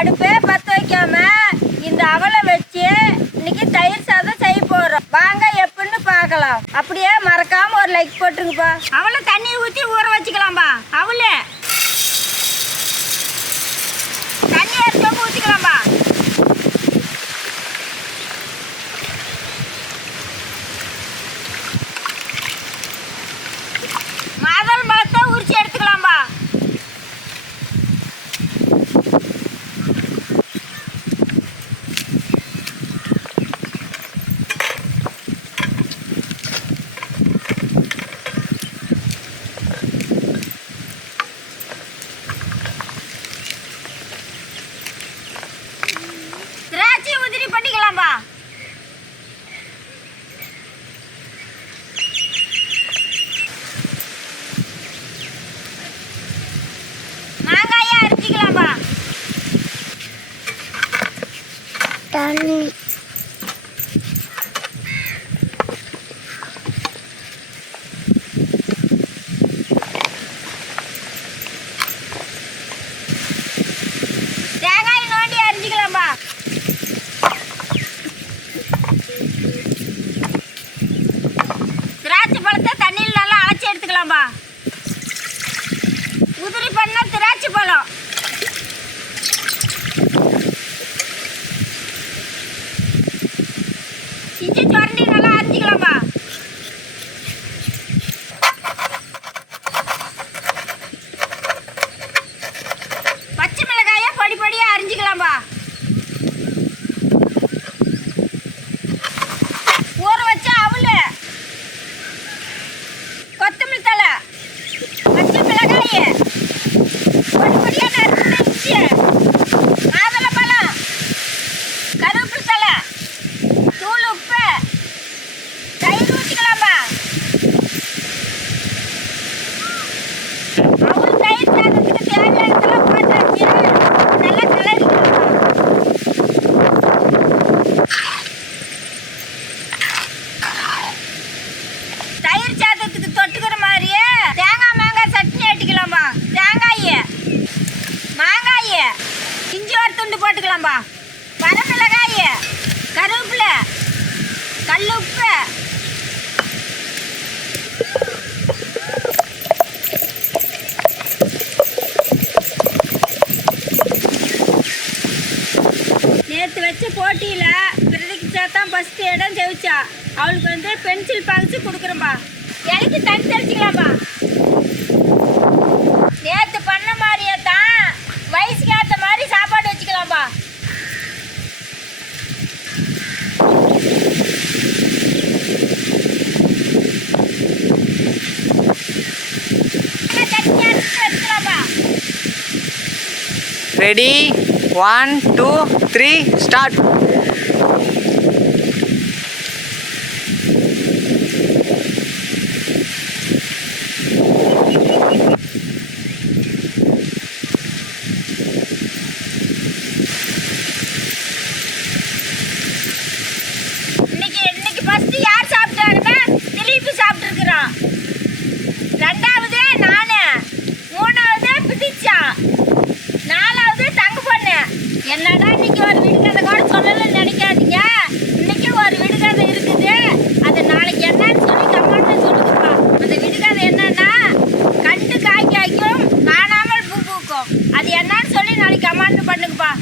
அடுப்பே பற்ற வைக்காம இந்த அவலை வச்சு இன்னைக்கு தயிர் சாதம் செய்ய போறோம். வாங்க எப்படின்னு பார்க்கலாம். அப்படியே மறக்காம ஒரு லைக் போட்டுருங்கப்பா. அவளை தண்ணி ஊற்றி ஊற வச்சுக்கலாம்பா. அவளே தண்ணி அரைச்சோம் ஊற்றிக்கலாம்பா. மாதள் பழத்தை உரிச்சு எடுத்துக்கலாம்பா. திராட்சை உதிரி பண்ணிக்கலாம்பா. மாங்காயை அரைச்சிக்கலாம்பா. தண்ணி தேங்காய் நோண்டி அரைச்சிக்கலாம்பா. திராட்சை பழத்தை தண்ணியில் நல்லா அரைச்சி எடுத்துக்கலாம்பா. உதிரி பண்ண திராட்சை பழம் இஞ்சி சுரண்டி நல்லா அரைச்சிக்கலாம்பா. பச்சை மிளகாயை பொடி பொடியாக அரிஞ்சிக்கலாம்பா. ஊற வச்ச அவலு, கொத்தமல்லி தழை, பச்சை மிளகாய், பொடி பொடியாக நறுக்கின இஞ்சி, மாதுளம்பழம், கருவேப்பிலை தழை, தூள் உப்பு, தயிர் ஊற்றிக்கலாம்பா. அவள் தயிர் சாதத்துக்கு தேவையானதெல்லாம் போட்டாச்சு. நல்லா கிளறிக்கலாம்பா. தயிர் சாதத்துக்கு தொட்டுக்கிற மாதிரியே தேங்காய் மாங்காய் சட்னி ஆட்டிக்கலாம்பா. தேங்காய், மாங்காய், இஞ்சி ஒரு துண்டு போட்டுக்கலாம்பா. வரமிளகாய், கருவேப்பிலை, கல் உப்பு, நேற்று வச்ச போட்டியில் பிரதிக்ஷா தான் ஃபஸ்ட்டு இடம் ஜெயிச்சா. அவளுக்கு பென்சில் பாக்ஸு கொடுக்குறோம்பா. இலைக்கு தண்ணி தெளிச்சிக்கலாம்பா. நேற்று பண்ண மாதிரியே தான் வயசுக்கு ஏற்ற மாதிரி சாப்பாடு வச்சுக்கலாம்பா. சட்னி அரைச்சி வச்சுக்கலாம்பா. Ready 1 2 3 start. இன்னைக்கு ஃபர்ஸ்ட் யார் சாப்பிட்டாருன்னா திலீப் சாப்பிட்டுருக்குறான். ரெண்டாவது நானு, மூணாவது பிடிச்சா, நாலாவது தங்க பொண்ணு. என்னடா